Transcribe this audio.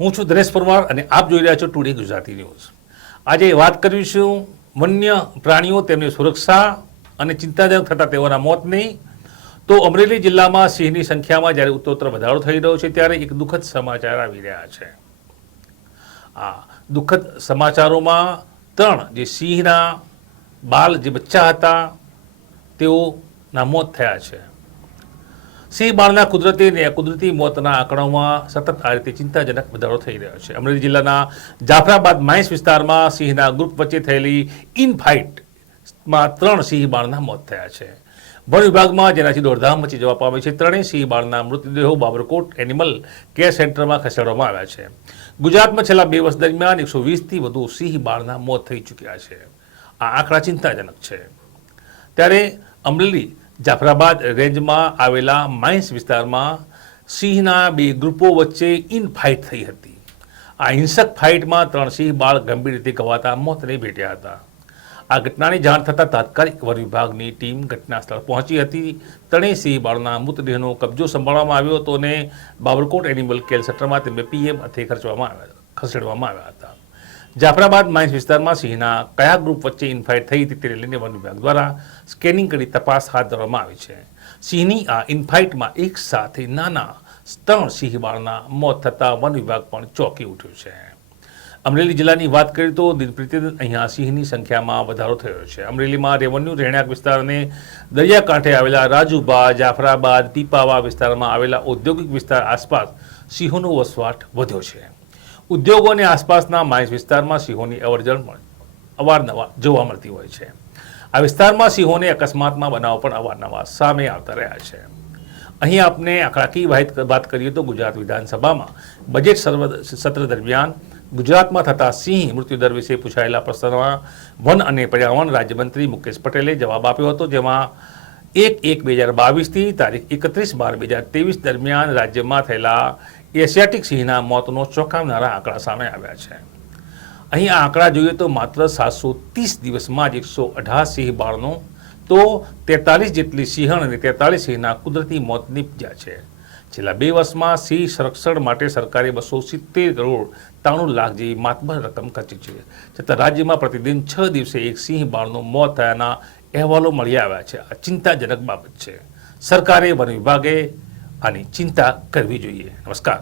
હું છું દિનેશ પરમાર અને આપ જોઈ રહ્યા છો ટુડે ગુજરાતી ન્યૂઝ। આજે વાત કરીશું વન્ય પ્રાણીઓ તેમની સુરક્ષા અને ચિંતાજનક થતા તેઓના મોતની। તો અમરેલી જિલ્લામાં સિંહની સંખ્યામાં જ્યારે ઉત્તરોત્તર વધારો થઈ રહ્યો છે ત્યારે એક દુઃખદ સમાચાર આવી રહ્યા છે। આ દુઃખદ સમાચારોમાં 3 જે સિંહના બાલ જે બચ્ચા હતા તેઓના મોત થયા છે। સિંહ બાળના કુદરતી અને અકુદરતી મોતના આંકડાઓમાં સતત આ રીતે ચિંતાજનક વધારો થઈ રહ્યો છે। અમરેલી જિલ્લાના જાફરાબાદ માઇન્સ વિસ્તારમાં સિંહના ગ્રુપ વચ્ચે થયેલી ઇનફાઇટમાં 3 સિંહ બાળના મોત થયા છે। વન વિભાગમાં જેનાથી દોડધામ મચી જવા પામી છે। 3 સિંહ બાળના મૃતદેહો બાબરકોટ એનિમલ કેર સેન્ટરમાં ખસેડવામાં આવ્યા છે। ગુજરાતમાં છેલ્લા 2 વર્ષ દરમિયાન 120થી વધુ સિંહ બાળના મોત થઈ ચૂક્યા છે। આ આંકડા ચિંતાજનક છે। ત્યારે અમરેલી જાફરાબાદ રેન્જમાં આવેલા માઇન્સ વિસ્તારમાં સિંહના 2 ગ્રુપો વચ્ચે ઇનફાઇટ થઈ હતી। આ હિંસક ફાઇટમાં 3 સિંહ બાળ ગંભીર રીતે ઘવાતા મોતને ભેટ્યા હતા। આ ઘટનાની જાણ થતાં તાત્કાલિક વન વિભાગની ટીમ ઘટના સ્થળ પહોંચી હતી। 3 સિંહ બાળના મૃતદેહનો કબજો સંભાળવામાં આવ્યો હતો અને બાબરકોટ એનિમલ કેર સેન્ટરમાં તેમને પીએમ અર્થે ખસેડવામાં આવ્યા હતા। જાફરાબાદ માઇન્સ વિસ્તારમાં સિંહના કયા ગ્રુપ વચ્ચે ઇનફાઇટ થઈ હતી તેને લઈને વન વિભાગ દ્વારા સ્કેનિંગ કરી તપાસ હાથ ધરવામાં આવી છે। સિંહની આ ઇનફાઇટમાં એક સાથે નાના 3 સિંહ બાળના મોત થતાં વન વિભાગ પણ ચોંકી ઉઠ્યું છે। અમરેલી જિલ્લાની વાત કરીએ તો દિન પ્રતિદિન અહીંયા સિંહની સંખ્યામાં વધારો થયો છે। અમરેલીમાં રેવન્યુ રહેણાંક વિસ્તાર અને દરિયાકાંઠે આવેલા રાજુભા, જાફરાબાદ, પીપાવા વિસ્તારમાં આવેલા ઔદ્યોગિક વિસ્તાર આસપાસ સિંહોનો વસવાટ વધ્યો છે। ઉદ્યોગો અને આસપાસના માઇન્સ વિસ્તારમાં સિંહોની અવરજવર પણ અવારનવાર જોવા મળતી હોય છે। આ વિસ્તારમાં સિંહોને અકસ્માતમાં બનાવો પણ અવારનવાર સામે આવતા રહ્યા છે। અહીં આપને આંકડાકીય વાત કરીએ તો ગુજરાત વિધાનસભામાં બજેટ સત્ર દરમિયાન ગુજરાતમાં થતા સિંહ મૃત્યુદર વિશે પૂછાયેલા પ્રશ્નમાં વન અને પર્યાવરણ રાજ્યમંત્રી મુકેશ પટેલે જવાબ આપ્યો હતો, જેમાં 1/1/2022થી તારીખ 31/12/2023 દરમિયાન રાજ્યમાં થયેલા એશિયાટિક સિંહના મોતનો ચોંકાવનારા આંકડા સામે આવ્યા છે। અહીં આ આંકડા જોઈએ તો માત્ર 730 દિવસમાં જ 118 સિંહ બાળનો તો 43 જેટલી સિંહણ અને 43 સિંહના કુદરતી મોત નીપજ્યા છે। છેલ્લા 2 વર્ષમાં સિંહ સંરક્ષણ માટે સરકારે 270 કરોડ 93 લાખ જેવી માતબર રકમ ખર્ચી છે, છતાં રાજ્યમાં પ્રતિદિન 6 દિવસે એક સિંહ બાળનું મોત થયાના અહેવાલો મળી આવ્યા છે। આ ચિંતાજનક બાબત છે। સરકારે વન વિભાગે આની ચિંતા કરવી જોઈએ। નમસ્કાર।